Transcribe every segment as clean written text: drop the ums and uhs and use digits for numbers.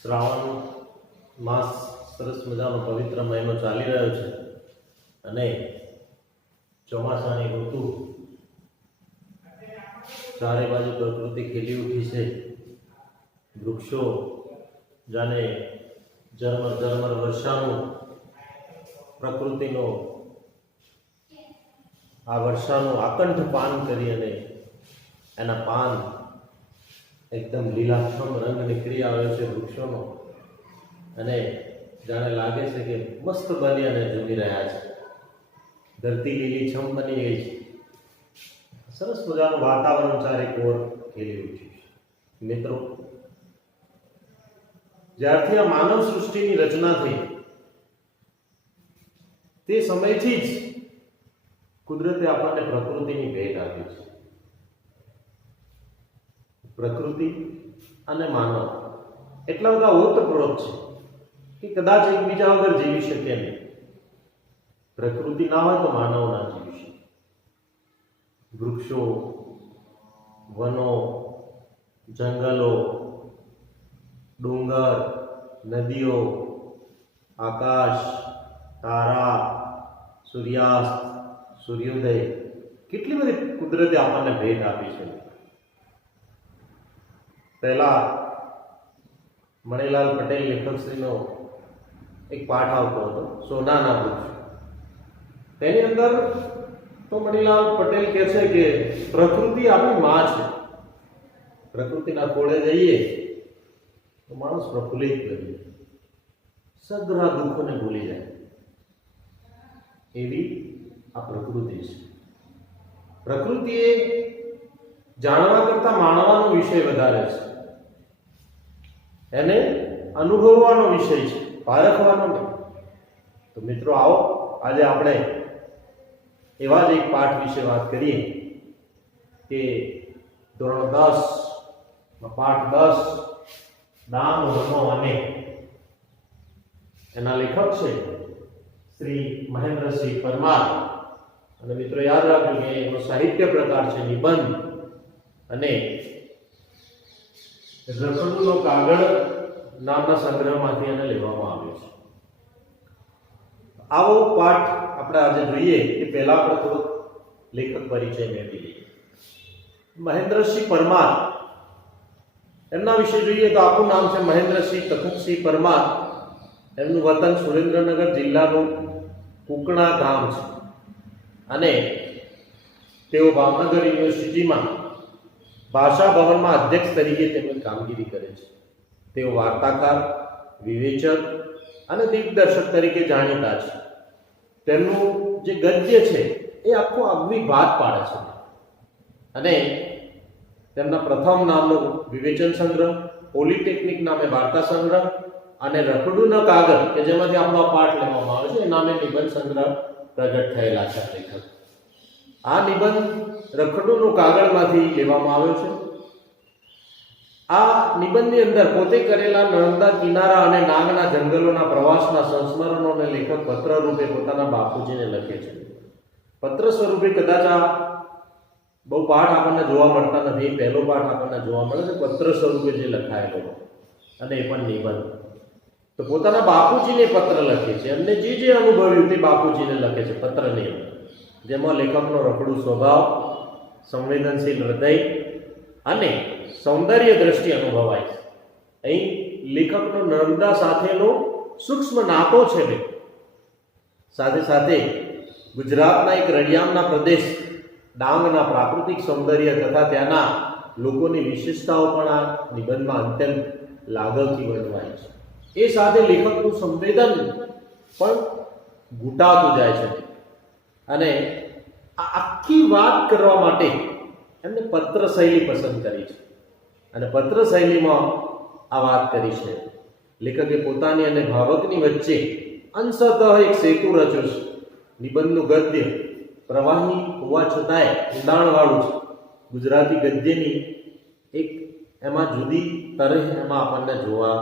શ્રાવણ માસ સરસ મજાનો પવિત્ર મહિનો ચાલી રહ્યો છે અને ચોમાસાની ઋતુ ચારે બાજુ પ્રકૃતિ ખીલી ઉઠી છે. વૃક્ષો જાણે ઝરમર ઝરમર વર્ષાનું પ્રકૃતિનો આ વર્ષાનું આકંઠ પાન કરી અને એના પાન એકદમ લીલાછમ રંગ નીકળી આવ્યો છે વૃક્ષોનો અને જાણે લાગે છે કે મસ્ત બની અને જમી રહ્યા છે. ધરતી લીલીછમ બની ગઈ છે. સરસ મજાનું વાતાવરણ ચારે કોર ખીલી ઉઠ્યું છે. મિત્રો, જ્યારથી આ માનવ સૃષ્ટિની રચના થઈ તે સમયથી જ કુદરતે આપણને પ્રકૃતિની ભેટ આપી છે. પ્રકૃતિ અને માનવ એટલા બધા ઓતપ્રોત છે કે કદાચ એકબીજા વગર જીવી શકે નહીં. પ્રકૃતિ ના હોય તો માનવ ના જીવી શકે. વૃક્ષો, વનો, જંગલો, ડુંગર, નદીઓ, આકાશ, તારા, સૂર્યાસ્ત, સૂર્યોદય, કેટલી બધી કુદરતે આપણને ભેટ આપી છે. પહેલા મણિલાલ પટેલ લેખકશ્રીનો એક પાઠ આવતો હતો, સોનાના વૃક્ષ. તેની અંદર તો મણિલાલ પટેલ કહે છે કે પ્રકૃતિ આપણી માં છે. પ્રકૃતિના કોળે જઈએ તો માણસ પ્રફુલ્લિત બની જાય, સઘળા દુઃખોને ભૂલી જાય. એવી આ પ્રકૃતિ છે. પ્રકૃતિ એ જાણવા કરતા માણવાનો વિષય વધારે છે. એને અનુભવવાનો વિષય છે, પારખવાનો નહીં. તો મિત્રો, આવો આજે આપણે એવા જ એક પાઠ વિશે વાત કરીએ કે ધોરણ 10 પાઠ 10 ડાંગ, વનો અને એના લેખક છે શ્રી મહેન્દ્રસિંહ પરમાર. અને મિત્રો યાદ રાખજો કે એનો સાહિત્ય પ્રકાર છે નિબંધ અને રખડુનો કાગળ નામના સંગ્રહમાંથી એને લેવામાં આવ્યો છે. આવો પાઠ આપણે આજે જોઈએ કે પહેલા આપણે થોડો લેખક પરિચય મેળવી લઈએ. મહેન્દ્રસિંહ પરમાર, એમના વિશે જોઈએ તો આખું નામ છે મહેન્દ્રસિંહ તખતસિંહ પરમાર. એમનું વતન સુરેન્દ્રનગર જિલ્લાનું કુકણા ગામ છે અને તેઓ ભાવનગર યુનિવર્સિટીમાં ભાષા ભવનમાં અધ્યક્ષ તરીકે તેમની કામગીરી કરે છે. તેઓ વાર્તાકાર, વિવેચક અને દિગ્દર્શક તરીકે જાણીતા છે. તેમનું જે ગદ્ય છે એ આખું આગવી ભાત પાડે છે અને તેમના પ્રથમ નામનો વિવેચન સંગ્રહ, પોલિટેકનિક નામે વાર્તા સંગ્રહ અને રખડુનો કાગળ કે જેમાંથી આપણો પાઠ લેવામાં આવે છે એ નામે નિબંધ સંગ્રહ પ્રગટ થયેલા છે. લેખક આ નિબંધ રખડુનું કાગળમાંથી લેવામાં આવ્યો છે. આ નિબંધની અંદર પોતે કરેલા નર્મદા કિનારા અને નાગના જંગલોના પ્રવાસના સંસ્મરણોને લેખક પત્ર રૂપે પોતાના બાપુજીને લખે છે. પત્ર સ્વરૂપે કદાચ આ બહુ પાઠ આપણને જોવા મળતા નથી. પહેલો પાઠ આપણને જોવા મળે છે પત્ર સ્વરૂપે જે લખાયેલો અને એ પણ નિબંધ. તો પોતાના બાપુજીને પત્ર લખે છે. એમને જે અનુભવ્યું તે બાપુજીને લખે છે પત્રની અંદર, જેમાં લેખકનો રખડું સ્વભાવ, સંવેદનશીલ હૃદય અને સૌંદર્ય દ્રષ્ટિ અનુભવાય છે. અહીં લેખકનો નર્મદા સાથેનો સૂક્ષ્મ નાતો છે. સાથે સાથે ગુજરાતના એક રળિયામણા પ્રદેશ ડાંગના પ્રાકૃતિક સૌંદર્ય તથા ત્યાંના લોકોની વિશેષતાઓ પણ આ નિબંધમાં અત્યંત લાગવથી વર્ણવાય છે. એ સાથે લેખકનું સંવેદન પણ ઘૂંટાતું જાય છે અને આ આખી વાત કરવા માટે એમને પત્ર શૈલી પસંદ કરી છે અને પત્ર શૈલીમાં આ વાત કરી છે. લેખકે પોતાની અને ભાવકની વચ્ચે અંશતઃ એક સેતુ રચ્યો છે. નિબંધનું ગદ્ય પ્રવાહી હોવા છતાંય ઊંડાણવાળું છે. ગુજરાતી ગદ્યની એક એમાં જુદી તરહ એમાં આપણને જોવા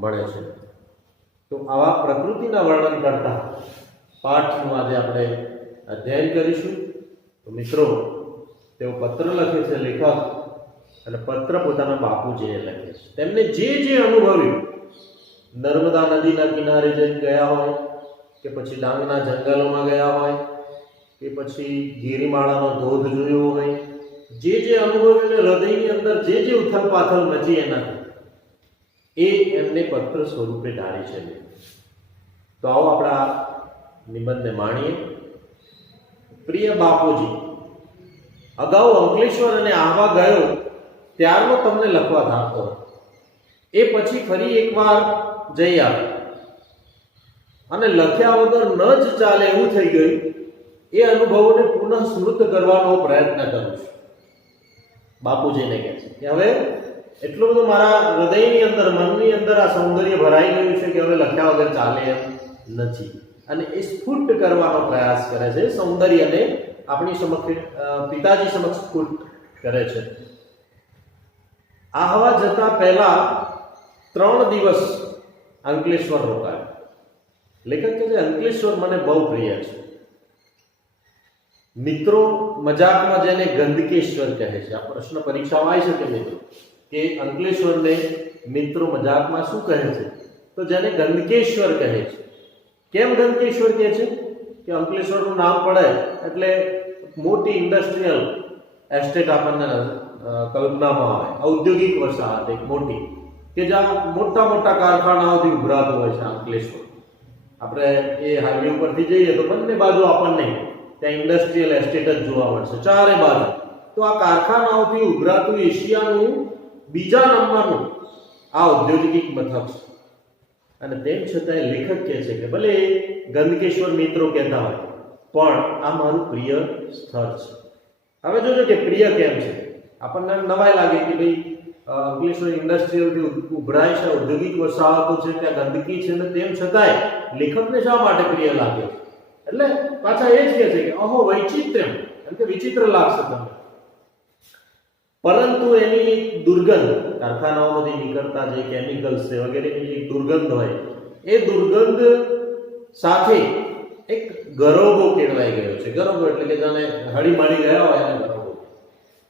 મળે છે. તો આવા પ્રકૃતિના વર્ણન કરતા પાઠનું આજે આપણે અધ્યયન કરીશું. તો મિત્રો, તેઓ પત્ર લખે છે લેખક અને પત્ર પોતાના બાપુજીને લખે છે. તેમને જે અનુભવ્યું નર્મદા નદીના કિનારે જઈને ગયા હોય, કે પછી ડાંગના જંગલોમાં ગયા હોય, કે પછી ગિરિમાળાનો ધોધ જોયો હોય, જે અનુભવ એને હૃદયની અંદર જે ઉથલ પાથલ મચી એના એ એમને પત્ર સ્વરૂપે ઢાળી છે. તો આવો આપણા નિબંધને માણીએ. પ્રિય બાપુજી, અગાઉ અંકલેશ્વર અને આહવા ગયો ત્યારનો તમને લખવા ધારતો હતો. એ પછી ફરી એકવાર જઈ આવ્યો અને લખ્યા વગર ન જ ચાલે એવું થઈ ગયું. એ અનુભવોને પુનઃ સ્મૃત કરવાનો પ્રયત્ન કરું છું. બાપુજીને કહે છે કે હવે એટલું બધું મારા હૃદયની અંદર, મનની અંદર આ સૌંદર્ય ભરાઈ ગયું છે કે હવે લખ્યા વગર ચાલે એમ નથી. અને એ સ્ફુટ કરવાનો પ્રયાસ કરે છે. સૌંદર્યને આપણી સમક્ષ, પિતાજી સમક્ષ સ્ફુટ કરે છે. આહવા જતા પહેલા 3 દિવસ અંકલેશ્વર રોકાયો. લેખક કહે છે અંકલેશ્વર મને બહુ પ્રિય છે. મિત્રો મજાકમાં જેને ગંદકેશ્વર કહે છે. આ પ્રશ્ન પરીક્ષામાં આવી શકે મિત્રો કે અંકલેશ્વરને મિત્રો મજાકમાં શું કહે છે? તો જેને ગંદકેશ્વર કહે છે. કેમ ગંદકેશ્વર કહે છે? કે અંકલેશ્વરનું નામ પડે એટલે મોટી ઇન્ડસ્ટ્રીયલ એસ્ટેટ આપણને કલ્પનામાં આવે. ઔદ્યોગિક વસાહત એક મોટી, કે જ્યાં મોટા મોટા કારખાનાઓથી ઉભરાતું હોય છે અંકલેશ્વર. આપણે એ હાઈવે ઉપરથી જઈએ તો બંને બાજુ આપણને ત્યાં ઇન્ડસ્ટ્રીયલ એસ્ટેટ જ જોવા મળશે, ચારે બાજુ. તો આ કારખાનાઓથી ઉભરાતું એશિયાનું બીજા નંબરનું આ ઔદ્યોગિક મથક છે. અને તેમ છતાંય લેખક કહે છે કે ભલે ગંદકેશ્વર મિત્રો કહેતા હોય, પણ આ મારું પ્રિય સ્થળ છે. હવે જોજો કે પ્રિય કેમ છે. આપણને નવાઈ લાગે કે ભાઈ અંકલેશ્વર ઇન્ડસ્ટ્રીયલથી ઉભરાય છે, ઔદ્યોગિક વસાહતો છે, ત્યાં ગંદકી છે, ને તેમ છતાંય લેખકને શા માટે પ્રિય લાગે છે? એટલે પાછા એ જ કહે છે કે અહો વૈચિત્ર્યમ, એમ કે વિચિત્ર લાગશે તમને, પરંતુ એની દુર્ગંધ, કારખાનાઓમાંથી નીકળતા જે કેમિકલ્સ છે વગેરેની જે દુર્ગંધ હોય, એ દુર્ગંધ સાથે એક ગરોબો કેળવાઈ ગયો છે. ગરોબો એટલે કે જાણે હળી માળી ગયા હોય એને ગરોબો.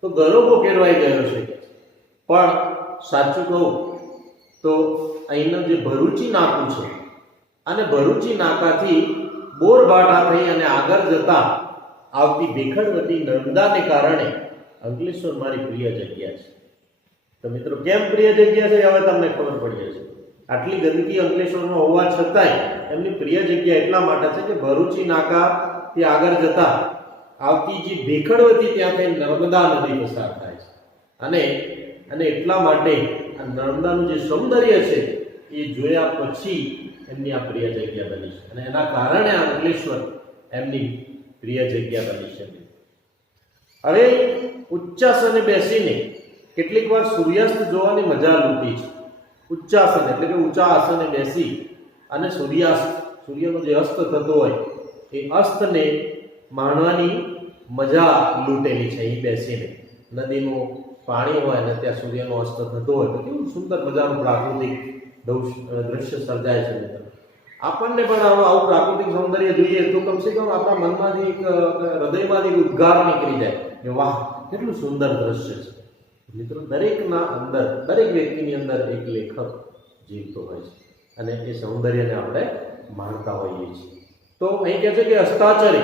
તો ગરોબો કેળવાઈ ગયો છે. પણ સાચું કહું તો અહીંનું જે ભરૂચી નાકું છે, અને ભરૂચી નાકાથી બોરભાઠા થઈ અને આગળ જતા આવતી ભેખડવતી નર્મદાને કારણે અંકલેશ્વર મારી પ્રિય જગ્યા છે. તો મિત્રો કેમ પ્રિય જગ્યા છે હવે તમને ખબર પડી જશે. આટલી ગંદકી અંકલેશ્વરમાં હોવા છતાંય એમની પ્રિય જગ્યા એટલા માટે છે કે ભરૂચી નાકાથી આગળ જતા આવતી જે ભેખડવતી ત્યાંથી નર્મદા નદી પસાર થાય છે. અને એટલા માટે આ નર્મદાનું જે સૌંદર્ય છે એ જોયા પછી એમની આ પ્રિય જગ્યા બની છે. અને એના કારણે અંકલેશ્વર એમની પ્રિય જગ્યા બની છે. હવે ઉચ્ચાસને બેસીને કેટલીક વાર સૂર્યાસ્ત જોવાની મજા લૂંટી છે. ઉચ્ચાસન એટલે કે ઊંચા આસને બેસી અને સૂર્યાસ્ત, સૂર્યનો જે અસ્ત થતો હોય એ અસ્તને માણવાની મજા લૂંટેલી છે. અહીં બેસીને નદીનું પાણી હોય અને ત્યાં સૂર્યનો અસ્ત થતો હોય તો કેવું સુંદર મજાનું પ્રાકૃતિક દ્રશ્ય સર્જાય છે. આપણને પણ આવું પ્રાકૃતિક સૌંદર્ય જોઈએ તો કમસે કમ આપણા મનમાંથી એક, હૃદયમાંથી એક ઉદ્ગાર નીકળી જાય કે વાહ કેટલું સુંદર દ્રશ્ય છે. મિત્રો દરેકના અંદર, દરેક વ્યક્તિની અંદર એક લેખક જીવતો હોય છે અને એ સૌંદર્યને આપણે માણતા હોઈએ છીએ. તો અહીં કહે છે કે અસ્તાચરે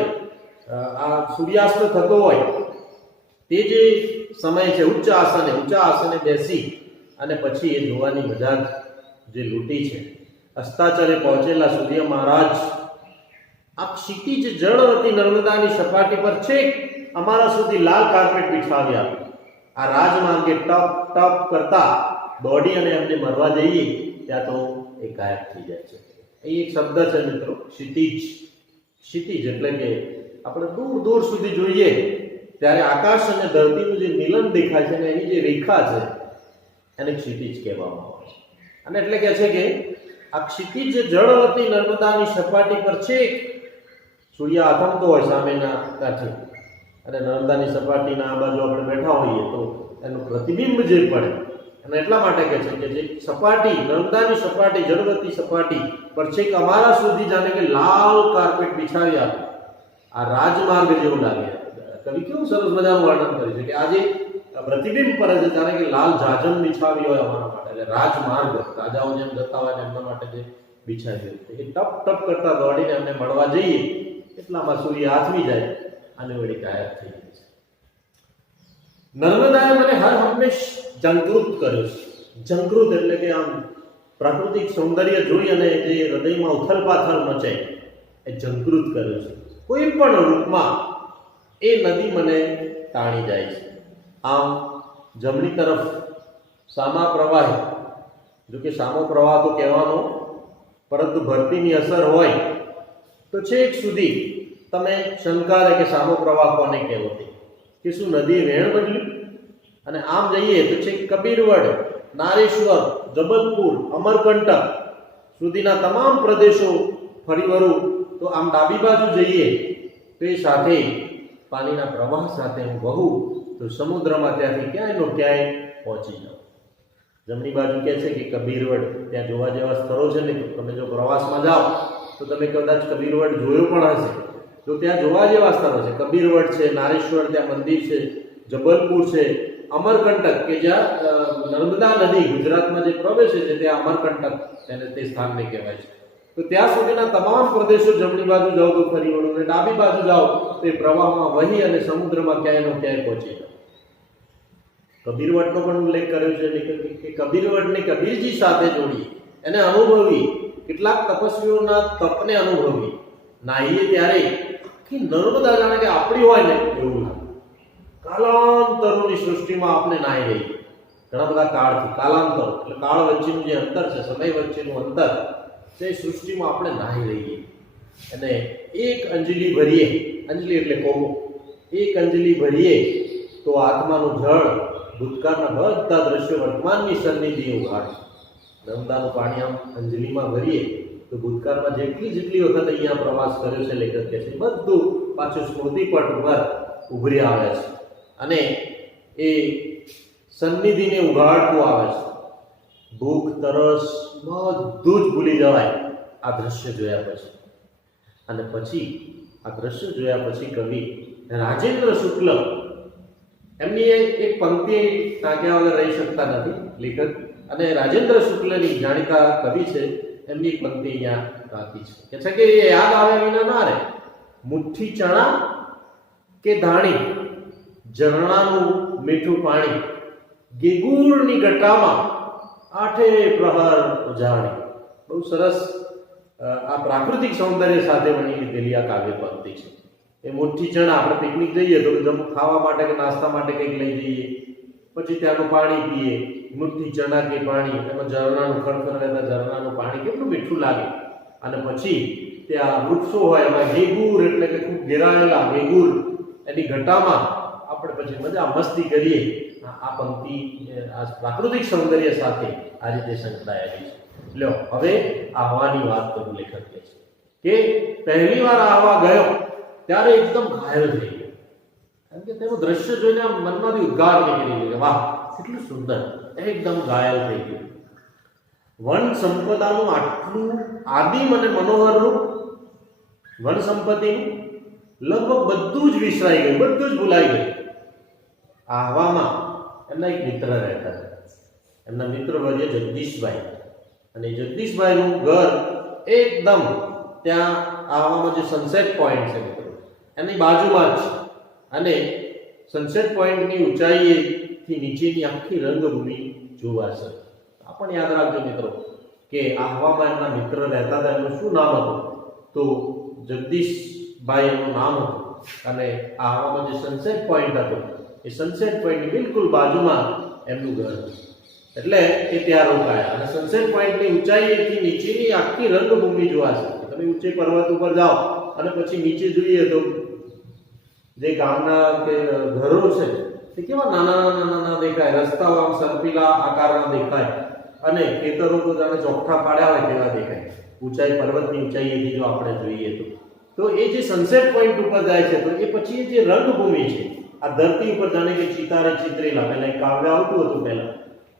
આ સૂર્યાસ્ત થતો હોય તે જે સમય છે ઊંચા આસને બેસી અને પછી એ જોવાની મજા જે લૂંટી છે. અસ્તાચરે પહોંચેલા સૂર્ય મહારાજ આ ક્ષિતિજ જળવતી નર્મદાની સપાટી પર છેક અમારા સુધી લાલ કાર્પેટ બિછાવ્યા. આ રાજમાર્ગે ટપ ટપ કરતા દોડી અને એમને મરવા જઈએ ત્યાં તો એ ગાયબ થઈ જાય છે. અહીં એક શબ્દ છે મિત્રો, ક્ષિતિજ. ક્ષિતિજ એટલે કે આપણે દૂર દૂર સુધી જોઈએ ત્યારે આકાશ અને ધરતીનું જે મિલન દેખાય છે અને એની જે રેખા છે એને ક્ષિતિજ કહેવામાં આવે છે. અને એટલે કહે છે કે આ ક્ષિતિજ જળવતી નર્મદાની સપાટી પર છેક સૂર્ય આથમતો હોય સામેના કાંઠે અને નર્મદાની સપાટીના આ બાજુ આપણે બેઠા હોઈએ તો એનું પ્રતિબિંબ જે પડે, અને એટલા માટે કહે છે કે જે સપાટી, નર્મદાની સપાટી, જળવતી સપાટી પર છેક અમારા સુધી જાણે કે લાલ કાર્પેટ બિછાવ્યા, આ રાજમાર્ગ જેવું લાગે. કવિ કેવું સરસ મજાનું વર્ણન કરે છે કે આજે પ્રતિબિંબ પડે છે, જાણે કે લાલ જાજમ બિછાવી હોય અમારા માટે, એટલે રાજમાર્ગ રાજાઓ જેમ જતા હોય એમના માટે જે બિછાવી હોય એ ટપ ટપ કરતા દોડીને એમને મળવા જઈએ એટલામાં સૂર્ય આથમી જાય અને વળી ગાયબ થઈ જાય છે. નર્મદાએ મને હર હંમેશ જાગૃત કર્યો છે. જાગૃત એટલે કે આમ પ્રાકૃતિક સૌંદર્ય જોઈ અને જે હૃદયમાં ઉથલપાથલ મચે એ જાગૃત કર્યો છે. કોઈ પણ રૂપમાં એ નદી મને તાણી જાય છે. આમ જમણી તરફ સામા પ્રવાહ, જો કે સામો પ્રવાહ તો કહેવાનો, પરંતુ ભરતીની અસર હોય તો છેક સુધી તમે શંકા રહે કે સામો પ્રવાહ કોને કહેવો તે, કે શું નદીએ વહેણ બદલ્યું? અને આમ જઈએ તો છેક કબીરવડ, નારેશ્વર, જબલપુર, અમરકંટક સુધીના તમામ પ્રદેશો ફરી વળું તો આમ ડાબી બાજુ જઈએ તો એ સાથે પાણીના પ્રવાહ સાથે હું વહું તો સમુદ્રમાં ત્યાંથી ક્યાંયનો ક્યાંય પહોંચી જાઉં. જમણી બાજુ કહે છે કે કબીરવડ, ત્યાં જોવા જેવા સ્થળો છે ને, તમે જો પ્રવાસમાં જાઓ તો તમે કદાચ કબીરવડ જોયો પણ હશે, તો ત્યાં જોવા જેવા સ્થળો છે. કબીરવડ છે, નારેશ્વર ત્યાં મંદિર છે, જબલપુર છે, અમરકંટક કે જ્યાં નર્મદા નદી ગુજરાતમાં જે પ્રવેશે છે ત્યાં અમરકંટક તેને તે સ્થાનને કહેવાય છે. તો ત્યાં સુધીના તમામ પ્રદેશો જમણી બાજુ જાઓ તો ફરી વળો, અને ડાબી બાજુ જાઓ તો એ પ્રવાહમાં વહી અને સમુદ્રમાં ક્યાંયનો ક્યાંય પહોંચી જાઓ. કબીરવડનો પણ ઉલ્લેખ કર્યો છે કે કબીરવડને કબીરજી સાથે જોડી, એને અનુભવી, કેટલાક તપસ્વીઓના તપને અનુભવી. નાહીએ ત્યારે આખી નર્મદા જાણે કે આપણી હોય ને એવું લાગે. કાલાંતરોની સૃષ્ટિમાં આપણે નાહી રહીએ, ઘણા બધા કાળથી. કાલાંતરો એટલે કાળ વચ્ચેનું જે અંતર છે, સમય વચ્ચેનું અંતર, તે સૃષ્ટિમાં આપણે નાહી રહીએ. અને એક અંજલિ ભરીએ, અંજલિ એટલે કોમો, એક અંજલિ ભરીએ તો આત્માનું જળ ભૂતકાળના બધા દ્રશ્યો વર્તમાનની સન્નિધિ ઉઘાડે. નર્મદાનું પાણી આમ અંજલિમાં ભરીએ તો ભૂતકાળમાં જેટલી વખત અહીંયા પ્રવાસ કર્યો છે લેખક કહે છે બધું પાછું સ્મૃતિપટ ઉપર ઉભરી આવે છે અને એ સન્નિધિને ઉઘાડતું આવે છે. ભૂખ, તરસ બધું જ ભૂલી જવાય આ દ્રશ્ય જોયા પછી. અને પછી આ દ્રશ્ય જોયા પછી કવિ રાજેન્દ્ર શુક્લ, એમની એક પંક્તિ ટાંક્યા વગર રહી શકતા નથી લેખક, અને રાજેન્દ્ર શુક્લની જાણીતા કવિ છે, એમની એક પંક્તિ અહીંયા ટાંકી છે કે એ યાદ આવ્યા વિના ના રહે. મુઠ્ઠી ચણા કે ધાણી, ઝરણાનું મીઠું પાણી, ગેગુળની ગટામાં આઠે પ્રહર ઉજાણી. બહુ સરસ આ પ્રાકૃતિક સૌંદર્ય સાથે વણી લીધેલી આ કાવ્ય પંક્તિ છે. એ મુઠ્ઠી ચણા, આપણે પિકનિક જઈએ તો ખાવા માટે કે નાસ્તા માટે કંઈક લઈ જઈએ, પછી ત્યાંનું પાણી પીએ, મુઠ્ઠી ચણા કે પાણી, એમાં ઝરણાનું ખળખળ રહેતા ઝરણાનું પાણી કેટલું મીઠું લાગે. અને પછી ત્યાં વૃક્ષો હોય, એમાં ગેગુર એટલે કે ખૂબ ઘેરાયેલા ગેગુર, એની ઘટામાં આપણે પછી મજા મસ્તી કરીએ. આ પંક્તિ આ પ્રાકૃતિક સૌંદર્ય સાથે આ રીતે સંકળાયેલી છે. લ્યો હવે આહવાની વાત કરું. લેખક કહે છે કે પહેલી વાર આહવા ગયો ત્યારે એકદમ ઘાયલ થઈ ગયો, કારણ કે તેનું દ્રશ્ય જોઈને મનમાંથી ઉદ્ગાર નીકળી ગયો, વાહ કેટલું સુંદર, એકદમ ઘાયલ થઈ ગયો. વન સંપદાનું આટલું આદિમ અને મનોહર રૂપ, વન સંપત્તિનું લગભગ બધું જ વિસરાઈ ગયું, બધું જ ભૂલાઈ ગયું. આહવામાં એમના એક મિત્ર રહેતા હતા, એમના મિત્ર વર્ય જગદીશભાઈ, અને જગદીશભાઈનું ઘર એકદમ ત્યાં આહવામાં જે સનસેટ પોઈન્ટ છે મિત્રો એની બાજુમાં જ છે. અને સનસેટ પોઈન્ટની ઊંચાઈએથી નીચેની આખી રંગભૂમિ જોવાશે. આ પણ યાદ રાખજો મિત્રો કે આહવામાં એમના મિત્ર રહેતા હતા, એમનું શું નામ હતું? તો જગદીશભાઈ એનું નામ હતું. અને આહવામાં જે સનસેટ પોઈન્ટ હતો એ સનસેટ પોઈન્ટની બિલકુલ બાજુમાં એમનું ઘર હતું. એટલે એ ત્યાં રોકાયા અને સનસેટ પોઈન્ટની ઊંચાઈએથી નીચેની આખી રંગભૂમિ જોવાશે. તમે ઊંચે પર્વત ઉપર જાઓ અને પછી નીચે જોઈએ તો જે ગામના કે ઘરો છે તે કેવા નાના દેખાય, રસ્તાઓ આમ સરપીલા આકારના દેખાય, અને ખેતરો તો જાણે ચોખ્ખા પાડ્યા હોય તેવા દેખાય ઊંચાઈ, પર્વતની ઊંચાઈએથી જો આપણે જોઈએ તો એ જે સનસેટ પોઈન્ટ ઉપર જાય છે તો એ પછી એ જે રંગભૂમિ છે આ ધરતી ઉપર જાણે કે ચિતારે ચિતરેલા, પહેલા એક કાવ્ય આવતું હતું પહેલા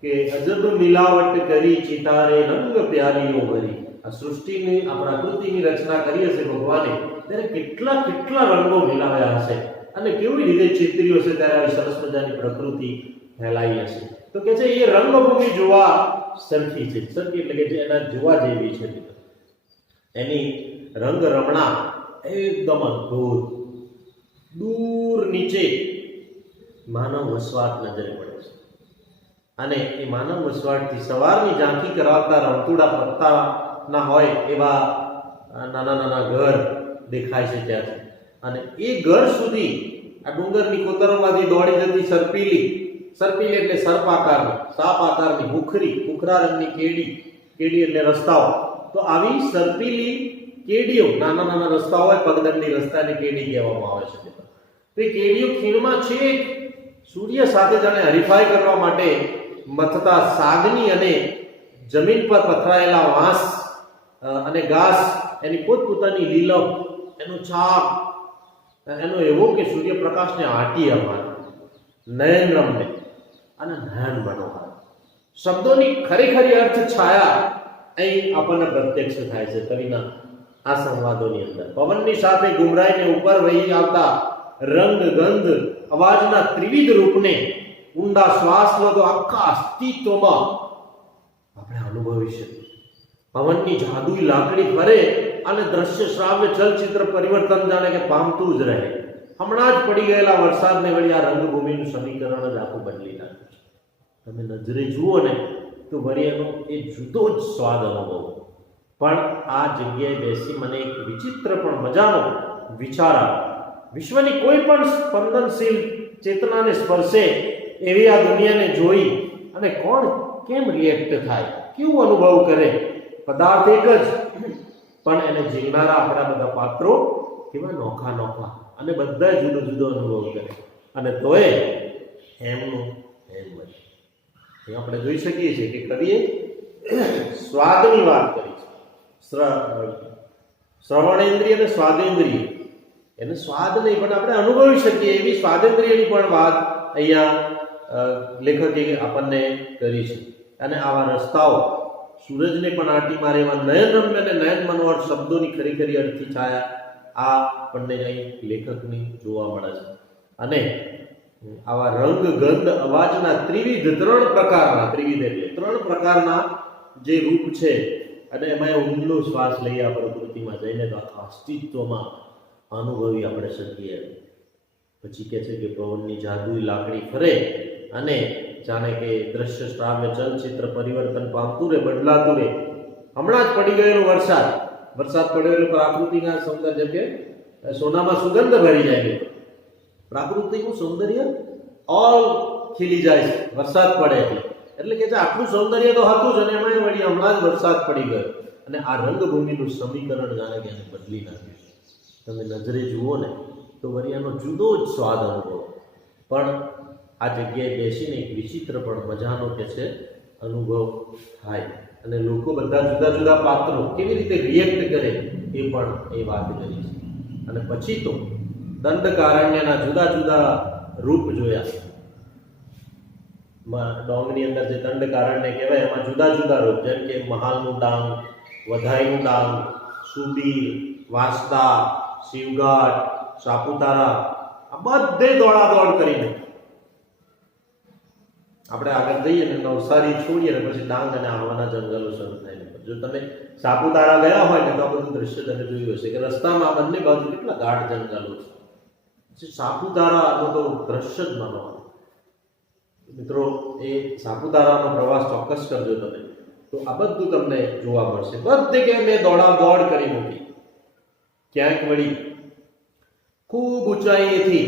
કે અજબ મિલાવટ કરી ચિતારે રંગ પ્યારીઓ ભરી. આ સૃષ્ટિની, આ પ્રકૃતિની રચના કરી હશે ભગવાને, ત્યારે કેટલા રંગો મિલાવ્યા હશે અને કેવી રીતે ચિતર્યું હશે, ત્યારે આવી સરસ મજાની પ્રકૃતિ ફેલાઈ હશે. તો કે છે એ રંગભૂમિ જોવા સરખી છે. સરખી એટલે કે એના જોવા જેવી છે. એની રંગ રમણા એકદમ અદ્ભુત. દૂર નીચે માનવ વસવાટ નજરે પડે છે અને એ માનવ વસવાટથી સવારની ઝાંખી કરાવતા રમતુડા પત્તાના હોય એવા નાના નાના ઘર દેખાય છે ત્યાંથી. અને એ ઘર સુધી આ ડુંગરની કોતરોમાંથી દોડી જતી સરપીલી એટલે સર્પ આકારની, સાપ આકારની ભૂખરા રંગની કેડી એટલે રસ્તાઓ. તો આવી સરપીલી કેડીઓ, નાના નાના રસ્તાઓ હોય, પગદંડી રસ્તાને કેડી કહેવામાં આવે છે. તો એ કેડીઓ ખીણમાં છેક સૂર્ય સાથે જાણે હરીફાઈ કરવા માટે મથતા સાગની અને જમીન પર પથરાયેલા વાંસ અને ઘાસ, એની પોતપોતાની લીલમ, એનો છાપ, એનો એવો કે સૂર્યપ્રકાશને આટી અમારે નયન રમને અને નયન મનોહર. શબ્દોની ખરેખરી અર્થ છાયા અહીં આપણને પ્રત્યક્ષ થાય છે કવિના આ સંવાદોની અંદર. પવનની સાથે ગુમરાઈને ઉપર વહી આવતા રંગ, ગંધ, અવાજના ત્રિવિધ રૂપને ઊંડા શ્વાસ લો તો આખા અસ્તિત્વમાં આપણે અનુભવી શકીએ. પવનની જાદુઈ લાકડી ફરે અને દ્રશ્ય શ્રાવ્ય ચલચિત્ર પરિવર્તન જાણે કે પામતું જ રહે. હમણાં જ પડી ગયેલા વરસાદને વળી આ રંગભૂમિનું સમીકરણ જ આખું બદલી નાખ્યું છે. તમે નજરે જુઓ ને તો વળી એનો એ જુદો જ સ્વાદ અનુભવો. પણ આ જગ્યાએ બેસી મને એક વિચિત્ર પણ મજાનો વિચાર આવ્યો. વિશ્વની કોઈ પણ સ્પંદનશીલ ચેતનાને સ્પર્શે એવી આ દુનિયાને જોઈ અને કોણ કેમ રિએક્ટ થાય, કેવું અનુભવ કરે. પદાર્થ એક જ, પણ એને જીવનારા આપણા બધા પાત્રો કેવા નોખા અને બધા જુદો જુદો અનુભવ કરે. અને તોય એમનું એમ બને. એ આપણે જોઈ શકીએ છીએ કે કવિએ સ્વાદની વાત કરી છે. શ્રવણેન્દ્રિય અને સ્વાદેન્દ્રિય, એને સ્વાદ નહીં પણ આપણે અનુભવી શકીએ એવી સ્વાદેન્દ્રિયની પણ વાત અહીંયા લેખકે આપણને કરી છે. અને આવા રસ્તાઓ સૂરજને પણ આંટી મારે એવા નયનરમ્ય અને નયન મનોહર શબ્દોની ખરી અર્થી છાયા આ આપણને અહીં લેખકની જોવા મળે છે. અને આવા રંગ, ગંધ, અવાજના ત્રણ પ્રકારના જે રૂપ છે અને એમાં ઊંડો શ્વાસ લઈ આ પ્રકૃતિમાં જઈને તો આખા અસ્તિત્વમાં અનુભવી આપણે શકીએ. પછી કહે છે કે પવનની જાદુઈ લાકડી ફરે અને જાણે કે દ્રશ્ય શ્રાવ્ય ચલચિત્ર પરિવર્તન પામતું રહે, બદલાતું રહે. હમણાં જ પડી ગયેલો વરસાદ પડ્યો એટલે પ્રાકૃતિકના સૌંદર્ય કે સોનામાં સુગંધ ભરી જાય. પ્રાકૃતિકનું સૌંદર્ય ઓલ ખીલી જાય છે વરસાદ પડે એટલે કે આટલું સૌંદર્ય તો હતું જ અને એમાં વળી હમણાં જ વરસાદ પડી ગયો. અને આ રંગભૂમિનું સમીકરણ જાણે કે એને બદલી નાખ્યું. તમે નજરે જુઓ ને તો વળી એનો જુદો જ સ્વાદ અનુભવો. પણ આ જગ્યાએ બેસીને એક વિચિત્ર પણ મજાનો કે છે અનુભવ થાય. અને લોકો બધા જુદા જુદા પાત્રો કેવી રીતે રિએક્ટ કરે એ પણ એ વાત કરી છે. અને પછી તો દંડકારણ્યના જુદા જુદા રૂપ જોયા. ડોંગની અંદર જે દંડકારણ્ય કહેવાય એમાં જુદા જુદા રૂપ, જેમ કે મહાલનું ડાંગ, વધાઈનું ડાંગ, સુબીર, વાંસદા, શિવઘાટ, સાપુતારા, આ બધે દોડાદોડ કરીને આપણે આગળ જઈએ ને નવસારી છોડીએ ને પછી ડાંગ અને આહવાના જંગલો શરૂ થાય. જો તમે સાપુતારા ગયા હોય ને તો આ બધું દ્રશ્ય તમે જોયું હશે કે રસ્તામાં બંને બાજુ કેટલા ગાઢ જંગલો છે. સાપુતારાનો તો દ્રશ્ય જ મનોહર. મિત્રો એ સાપુતારાનો પ્રવાસ ચોક્કસ કરજો તમે, તો આ બધું તમને જોવા મળશે. બધે કે મેં દોડાદોડ કરી મૂકી. ક્યાંક વળી ખૂબ ઊંચાઈએથી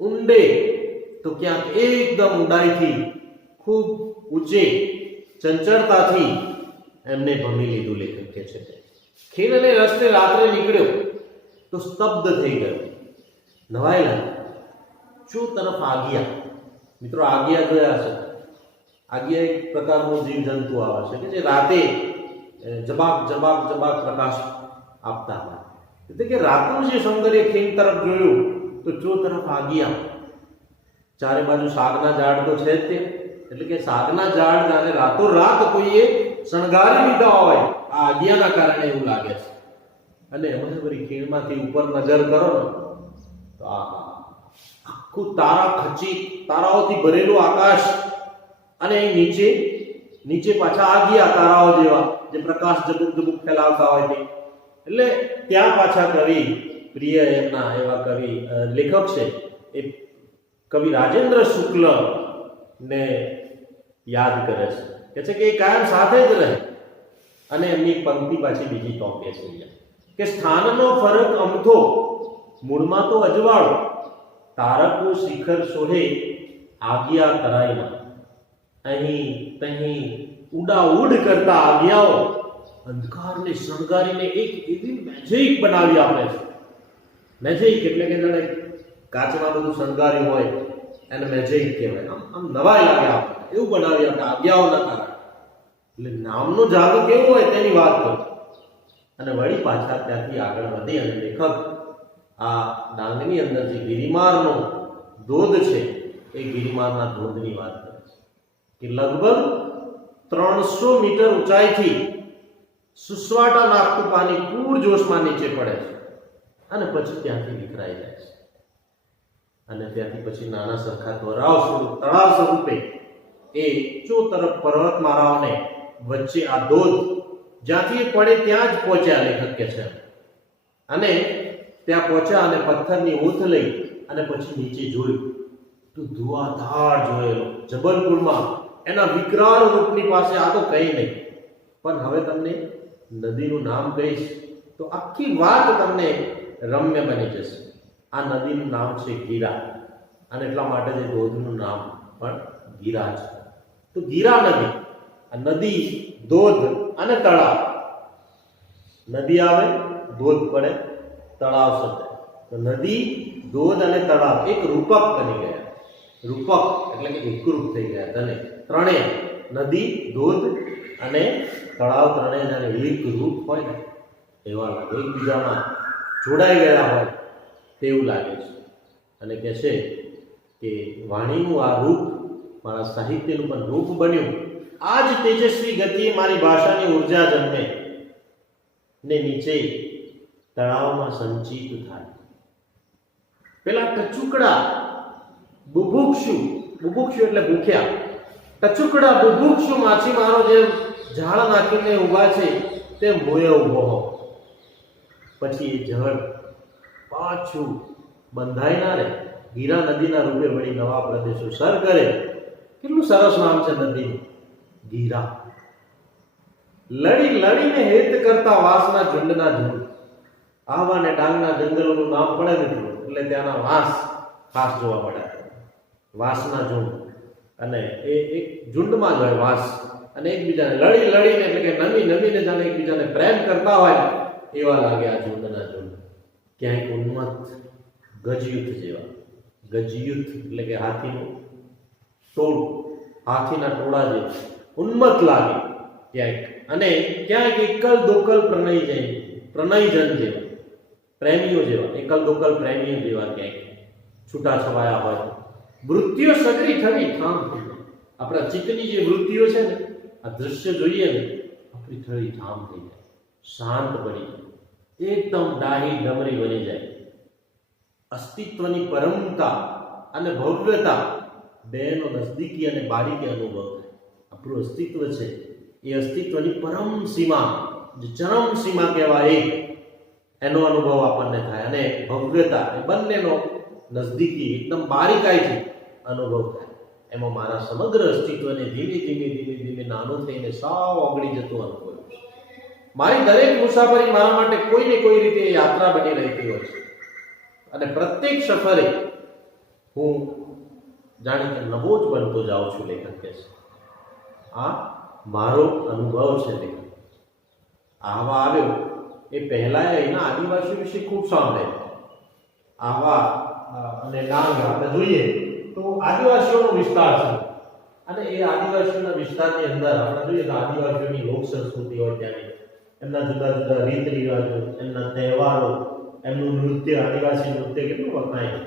ઊંડે તો ક્યાંક એકદમ ઊંડાઈથી ખૂબ ઊંચે ચંચળતાથી એમને ભમી લીધું. લેખક કે છે ખીણને રસ્તે રાત્રે નીકળ્યો તો સ્તબ્ધ થઈ ગયો, નવાયેલા. શું તરફ આગિયા. મિત્રો આગિયા જોયા છે. આગિયા એક પ્રકારનું જીવજંતુ આવે છે કે જે રાતે જબાક પ્રકાશ આપતા હોય. એટલે કે રાતનું જે સૌંદર્ય ખીણ તરફ જોયું તો ચો તરફ આગિયા. ચારે બાજુ સાગના ઝાડ તો છે જ તે. એટલે કે સાગના ઝાડ જાણે રાતોરાત કોઈએ શણગારી લીધા હોય આ આગિયાના કારણે એવું લાગે છે. અને એમાં વળી ખીણમાંથી ઉપર નજર કરો ને તો આહા, આખું તારા ખચિત તારાઓથી ભરેલું આકાશ, અને નીચે નીચે પાછા આગિયા તારાઓ જેવા જે પ્રકાશ ઝબુક ઝબુક ફેલાવતા હોય તે. એટલે ત્યાં પાછા કવિ પ્રિય એમના એવા કવિ લેખક છે એ કવિ રાજેન્દ્ર શુક્લ ને યાદ કરે છે, કે છે કે એ કાયમ સાથે જ રહે. અને એમની પંક્તિ પાછી બીજી ટોકે છે કે સ્થાનનો ફરક અમથો, મૂળમાં તો અજવાળો, તારકો શિખર શોહે આજ્ઞા કરાઈમાં. અહીં તહીં ઉડાઉડ કરતા આજ્ઞાઓ અંધકારને શણગારીને એક એવી મેજિક બનાવી આપે છે. મેજિક એટલે કે જાણે કાચમાં બધું શણગાર્યું હોય એને મેજિક કહેવાય. આમ નવાઈ લાગે આપણે, એવું બનાવી આપે આજ્ઞાઓના કારણે. એટલે નામનો જાદુ કેવો હોય તેની વાત કરો. અને વળી પાછા ત્યાંથી આગળ વધી અને લેખક આ ડાંગની અંદર જે ગિરિમારનો ધોધ છે એ ગિરિમારના ધોધની વાત કરે છે કે લગભગ 300 મીટર ઊંચાઈથી સુસવાટા નાખતું પાણી પૂરજોશમાં નીચે પડે છે અને પછી ત્યાંથી વિખરાઈ જાય છે. અને ત્યાંથી પછી નાના સરખા તળાવ સ્વરૂપે એ તરફ પર્વતમાળાઓને વચ્ચે આ ધોધ જ્યાંથી પડે ત્યાં જ પહોંચ્યા લેખક કે છે. અને ત્યાં પહોંચ્યા અને પથ્થરની ઊંથ લઈ અને પછી નીચે જોયું તો ધુઆધાર જોયેલો જબલપુરમાં એના વિકરાળ રૂપની પાસે. આ તો કંઈ નહીં, પણ હવે તમને નદીનું નામ કહીશ તો આખી વાત તમને રમ્ય બની જશે. આ નદીનું નામ છે ગીરા, અને એટલા માટે જે ધોધનું નામ પણ ગીરા છે. તો ગીરા નદી, આ નદી, ધોધ અને તળાવ. નદી આવે, ધોધ પડે, તળાવ સર્જાય. તો નદી, ધોધ અને તળાવ એક રૂપક બની ગયા. રૂપક એટલે કે એકરૂપ થઈ ગયા. તને ત્રણેય નદી, ધોધ અને તળાવ ત્રણેય જાણે એક રૂપ હોય ને એવા લાગે, એકબીજામાં જોડાઈ ગયા હોય તેવું લાગે છે. અને કહે છે કે વાણીનું આ રૂપ મારા સાહિત્યનું પણ રૂપ બન્યું. આ જ તેજસ્વી ગતિએ મારી ભાષાની ઉર્જા જન્મે ને નીચે તળાવમાં સંચિત થાય. પેલા ટચુકડા બુભુક્ષુ એટલે ભૂખ્યા, ટચુકડા બુભુક્ષુ માછીમારો જે ઝાડ નાખીને ઊભા છે તે મોયે ઊભો હો. પછી એ જળ પાછું બંધાઈ ના રહે, ગીરા નદીના રૂપે વળી નવા પ્રદેશો સર કરે. કેટલું સરસ નામ છે નદીનું, ગીરા. લડી લડીને હેત કરતા વાસના ઝુંડના ઝુંડ. આહવા ને ડાંગના જંગલોનું નામ પડે મિત્રો એટલે ત્યાંના વાસ ખાસ જોવા મળે. વાસના ઝુંડ, અને એ એક ઝુંડમાં જ હોય વાસ, અને એકબીજાને લડી લડીને એટલે કે નમીને જાણે એકબીજાને પ્રેમ કરતા હોય એવા લાગે આ ઝુંડના ઝુંડ. ક્યાંક ઉન્મત્ત ગજયુદ્ધ જેવા. ગજયુદ્ધ એટલે કે હાથીનું ટોળું, હાથીના ટોળા જેવું ઉન્મત્ત લાગે ક્યાંક. અને ક્યાંક એકલ દોકલ પ્રણયજન જેવા, પ્રેમીઓ જેવા, એકલ દોકલ પ્રેમીઓ જેવા ક્યાંક છૂટાછવાયા હોય. વૃત્તિઓ સગરી થવી ઠામ થઈ જાય. આપણા ચિત્તની જે વૃત્તિઓ છે ને, આ દ્રશ્ય જોઈએ ને આપણી થળી ઠામ થઈ જાય, શાંત બની જાય, એકદમ ડાહી ડમરી બની જાય. અસ્તિત્વની પરમતા અને ભવ્યતા બેનો નજદીકી અને બારીકી અનુભવ થાય. આપણું અસ્તિત્વ છે એ અસ્તિત્વની પરમ સીમા, જે ચરમ સીમા કહેવાય, એનો અનુભવ આપણને થાય. અને ભવ્યતા એ બંનેનો નજદીકી એકદમ બારીકાઈથી અનુભવ થાય. એમાં મારા સમગ્ર અસ્તિત્વને ધીમે ધીમે નાનું થઈને સાવ ઓગળી જતું અનુભવ. મારી દરેક મુસાફરી મારા માટે કોઈ ને કોઈ રીતે યાત્રા બની રહેતી હોય છે. અને પ્રત્યેક સફરે હું જાણે કે નવો જ બનતો જાઉં છું. લેખક કહે છે આ મારો અનુભવ છે. લેખક આહવા આવ્યો એ પહેલા એના આદિવાસીઓ વિશે ખૂબ સાંભળે. આહવા અને ડાંગ આપણે જોઈએ તો આદિવાસીઓનો વિસ્તાર છે, અને એ આદિવાસીઓના વિસ્તારની અંદર આપણે જોઈએ તો આદિવાસીઓની લોક સંસ્કૃતિ હોય, ત્યાંની એમના જુદા જુદા રીત રિવાજો, એમના તહેવારો, એમનું નૃત્ય, આદિવાસી નૃત્ય કેટલું વખણાય.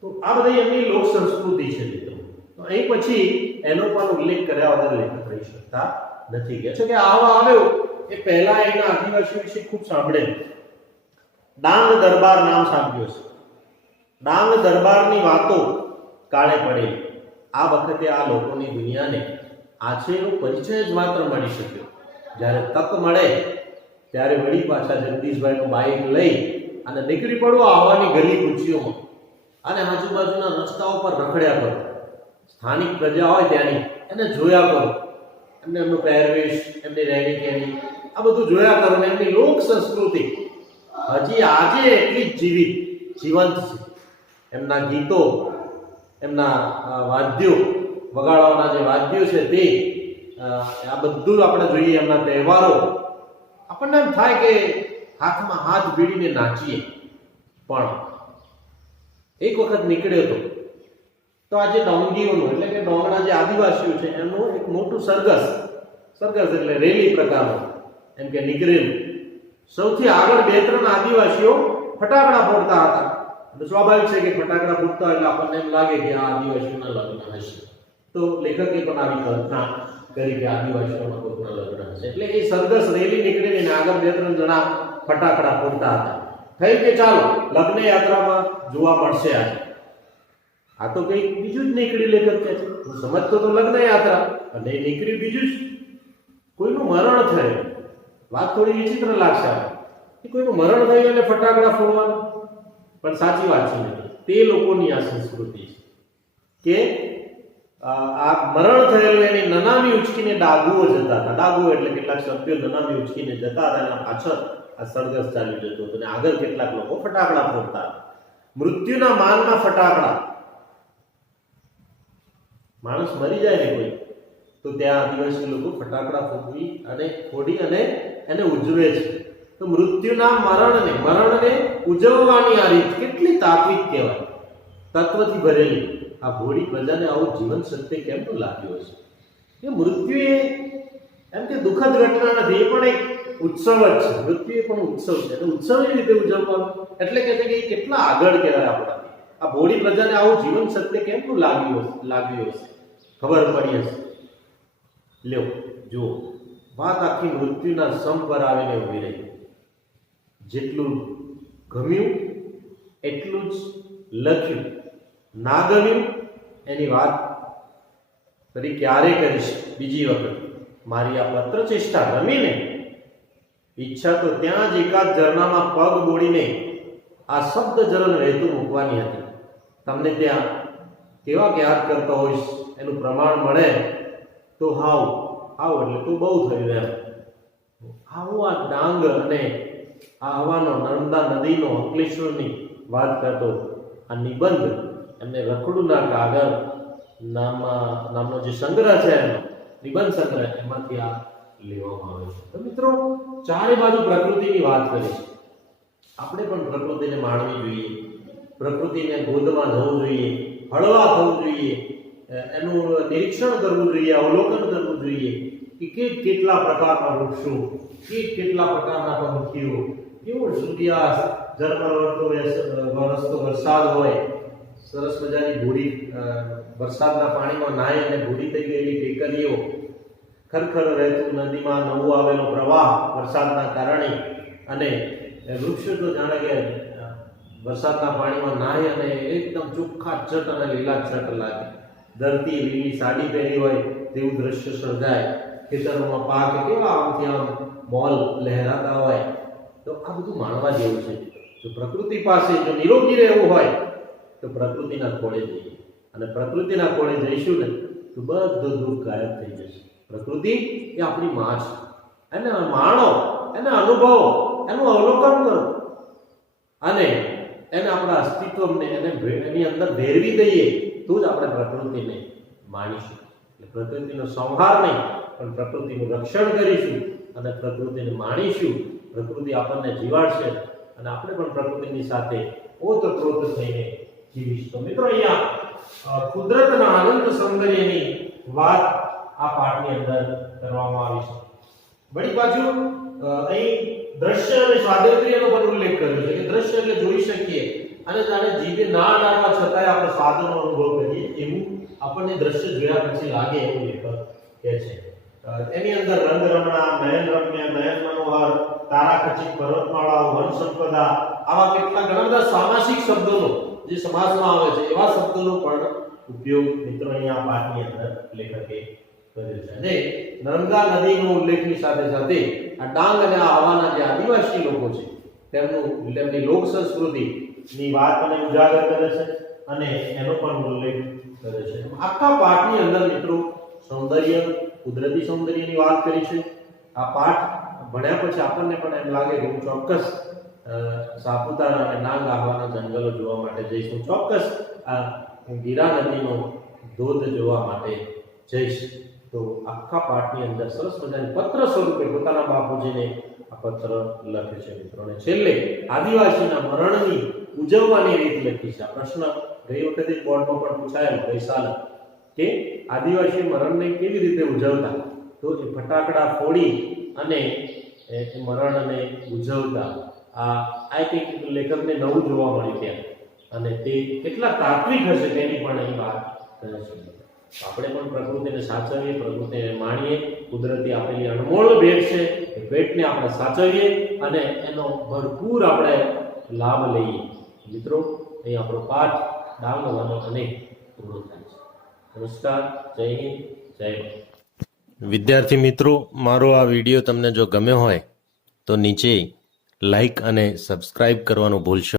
તો આ બધી એમની લોક સંસ્કૃતિ છે મિત્રો. તો અહીં પછી એનો પણ ઉલ્લેખ કર્યા વગર લેખક રહી શકતા નથી. કહે છે કે આવા આવ્યો એ પહેલા એના આદિવાસીઓ વિશે ખૂબ સાંભળે. ડાંગ દરબાર નામ સાંભળ્યું છે. ડાંગ દરબારની વાતો કાળે પડે. આ વખતે આ લોકોની દુનિયાને આછેનો પરિચય જ માત્ર મળી શક્યો. જ્યારે તક મળે ત્યારે વળી પાછા જગદીશભાઈનું બાઇક લઈ અને નીકળી પડવું આવવાની ગલી કૂચીઓમાં અને આજુબાજુના રસ્તાઓ પર રખડ્યા કરો. સ્થાનિક પ્રજા હોય ત્યાંની એને જોયા કરો, એમને એમનો પહેરવેશ, એમની રહેણી કહેણી, આ બધું જોયા કરો ને એમની લોક સંસ્કૃતિ હજી આજે એટલી જ જીવંત છે. એમના ગીતો, એમના વાદ્યો, વગાડવાના જે વાદ્યો છે તે આ બધું આપણે જોઈએ. એમના તહેવારો આપણને એમ થાય કે હાથમાં હાથ ભીડીને નાચીએ. પણ એક વખત નીકળ્યો હતો તો આજે ડોંગીઓનું એટલે કે ડોંગના જે આદિવાસીઓ છે એમનું એક મોટું સરઘસ એટલે રેલી પ્રકારનું એમ કે નીકળેલું. સૌથી આગળ 2-3 આદિવાસીઓ ફટાકડા ફોડતા હતા. અને સ્વાભાવિક છે કે ફટાકડા ફૂટતા એટલે આપણને એમ લાગે કે આ આદિવાસીઓના લગ્ન હશે. તો લેખકે પણ આવી કલ્પના કરી કે આદિવાસીઓના કોઈકના લગ્ન હશે. એટલે એ સરઘસ રેલી નીકળીને આગળ 2-3 જણા ફટાકડા ફોડતા હતા. થઈ કે ચાલો લગ્ન યાત્રામાં જોવા મળશે આજે. આ તો કંઈક બીજું જ નીકળી લેખક કે છે. હું સમજતો તો લગ્ન યાત્રા અને એ નીકળ્યું બીજું જ. કોઈનું મરણ થયું. વાત થોડી વિચિત્ર લાગશે કે કોઈનું મરણ થયું એટલે ફટાકડા ફોડવાનું, પણ સાચી વાત છે. તે લોકોની આ સંસ્કૃતિ છે કે આ મરણ થયેલું એની નનામી ઉચકીને ડાગુઓ જતા હતા. ડાગુઓ એટલે કેટલાક સભ્યો નનામી ઉચકીને જતા હતા. એના પાછળ આ સરઘસ ચાલી જતો હતો અને આગળ કેટલાક લોકો ફટાકડા ફોડતા હતા. મૃત્યુના માનમાં ફટાકડા. માણસ મરી જાય ને કોઈ તો ત્યાં આદિવાસી લોકો ફટાકડા ફોડી અને એને ઉજવે છે. તો મૃત્યુના મરણને ઉજવવાની આ રીત કેટલી તાત્વિક કહેવાય, તત્વથી ભરેલી. આ ભોળી પ્રજાને આવું જીવન સત્ય કેમનું લાગ્યું હશે? કે મૃત્યુ એ એમ કે દુઃખદ ઘટના નથી, એ પણ એક ઉત્સવ જ છે. મૃત્યુ એ પણ ઉત્સવ છે. એટલે ઉત્સવની રીતે ઉજવવાનું એટલે કે છે કે એ કેટલા આગળ કહેવાય આપણાથી. આ ભોળી પ્રજાને આવું જીવન સત્ય કેમનું લાગ્યું હશે, ખબર પડી હશે. લ્યો જો વાત આખી મૃત્યુના સમ પર આવીને ઉભી રહી. જેટલું ગમ્યું એટલું જ લખ્યું, ના ગમ્યું એની વાત ફરી ક્યારે કરીશ બીજી વખત. મારી આ પત્ર ચેષ્ટા ગમીને ઈચ્છા તો ત્યાં જ એકાદ ઝરણામાં પગ બોળીને આ શબ્દ જરણ વહેતું મૂકવાની હતી. તમને ત્યાં કેવા યાદ કરતા હોઈશ એનું પ્રમાણ મળે તો આવો એટલે તો બહુ થયું એમ. આવું આ ડાંગ અને આ હવાનો નર્મદા નદીનો અંકલેશ્વરની વાત કરતો આ નિબંધ એમને રખડુના કાગળ નામનો જે સંગ્રહ છે એનો નિબંધ સંગ્રહ એમાંથી આ લેવામાં આવે છે. તો મિત્રો ચારે બાજુ પ્રકૃતિની વાત કરી છે. આપણે પણ પ્રકૃતિને માણવી જોઈએ, પ્રકૃતિને ગોદમાં જવું જોઈએ, હળવા થવું જોઈએ, એનું નિરીક્ષણ કરવું જોઈએ, અવલોકન કરવું જોઈએ કે કેટલા પ્રકારના વૃક્ષો, કેટલા પ્રકારના પંખીઓ, કેવો સૂર્યાસ્ત, ઝરમરતો વરસાદ હોય, સરસ મજાની ભૂરી વરસાદના પાણીમાં નાય અને ભૂરી થઈ ગયેલી ટેકરીઓ, ખરખર રહેતું નદીમાં નવો આવેલો પ્રવાહ વરસાદના કારણે, અને વૃક્ષો તો જાણે કે વરસાદના પાણીમાં નાય અને એકદમ ચોખ્ખા ચટ અને લીલાછટ લાગે. ધરતી લીલી સાડી પહેરી હોય તેવું દ્રશ્ય સર્જાય. ખેતરોમાં પાક કેવા આમથી આમ મોલ લહેરાતા હોય. તો આ બધું માણવા જેવું છે. જો પ્રકૃતિ પાસે જો નિરોગી રહેવું હોય તો પ્રકૃતિના ખોળે જઈએ, અને પ્રકૃતિના ખોળે જઈશું ને તો બધું દુઃખ ગાયબ થઈ જશે. પ્રકૃતિ એ આપણી માં છે. એને માણો, એને અનુભવો, એનું અવલોકન કરો અને એને આપણા અસ્તિત્વને એની અંદર ભેરવી દઈએ તો જ આપણે પ્રકૃતિને માણીશું. એટલે પ્રકૃતિનો સંહાર નહીં પણ પ્રકૃતિનું રક્ષણ કરીશું અને પ્રકૃતિને માણીશું. પ્રકૃતિ આપણને જીવાડશે અને આપણે પણ પ્રકૃતિની સાથે ઓતપ્રોત થઈને જીવીશું. તો મિત્રો અહીંયા કુદરતના અનંત સૌંદર્યની વાત આ પાઠની અંદર કરવામાં આવી છે. વળી પાછું અહીં દ્રશ્ય અને સ્વાતંત્ર્યનો પણ ઉલ્લેખ કર્યો છે કે દ્રશ્ય એટલે જોઈ શકીએ અને જાણે જીભે ના અડાડવા છતાંય આપણે સ્વાદનો અનુભવ કરીએ એવું આપણને દ્રશ્ય જોયા પછી લાગે એવું લેખક કહે છે. એની અંદર રંગરમણા, નયન રમ્ય, નયન મનોહર, તારાખચિત પર્વતમાળાઓ, વન સંપદા, આવા કેટલા ઘણા બધા સામાસિક શબ્દોનો જે સમાસમાં આવે છે એવા શબ્દોનો પણ ઉપયોગ મિત્રો અહીંયા પાઠની અંદર લેખકે કર્યો છે. અને નર્મદા નદીનો ઉલ્લેખની સાથે સાથે આ ડાંગ અને આહવાના જે આદિવાસી લોકો છે તેમની લોક સંસ્કૃતિની વાત અને ઉજાગર કરે છે અને એનો પણ ઉલ્લેખ કરે છે. આખા પાઠની અંદર મિત્રો સૌંદર્ય, કુદરતી સૌંદર્યની વાત કરી છે. આ પાઠ ભણ્યા પછી આપણને પણ એમ લાગે કે હું ચોક્કસ સાપુતારા અને ડાંગ આહવાના જંગલો જોવા માટે જઈશ, હું ચોક્કસ આ ગીરા નદીનો ધોધ જોવા માટે જઈશ. તો આખા પાઠની અંદર સરસ મજાની પત્ર સ્વરૂપે પોતાના બાપુજીને આ પત્ર લખે છે મિત્રોને. છેલ્લે આદિવાસીના મરણની ઉજવવાની રીત લખી છે. આ પ્રશ્ન ગઈ વખતે બોર્ડમાં પણ પૂછાયેલો ગઈ સાલ કે આદિવાસી મરણને કેવી રીતે ઉજવતા, તો એ ફટાકડા ફોડી અને એ મરણને ઉજવતા. આ કંઈક લેખકને નવું જોવા મળ્યું ત્યાં, અને તે કેટલા તાત્વિક હશે તેની પણ અહીં વાત કરે છે. આપણે પણ પ્રકૃતિને સાચવીએ, પ્રકૃતિને માણીએ. કુદરતી આપેલી અનમોલ ભેટ છે, એ ભેટને આપણે સાચવીએ અને એનો ભરપૂર આપણે લાભ લઈએ. મિત્રો, અહીં આપણો પાઠ ડાંગ આહવાનો અને પૂરો થાય છે. નમસ્કાર, જય હિન્દ, જય ભારત. વિદ્યાર્થી મિત્રો, મારો આ વિડીયો તમને જો ગમ્યો હોય તો નીચે લાઈક અને સબસ્ક્રાઇબ કરવાનું ભૂલશો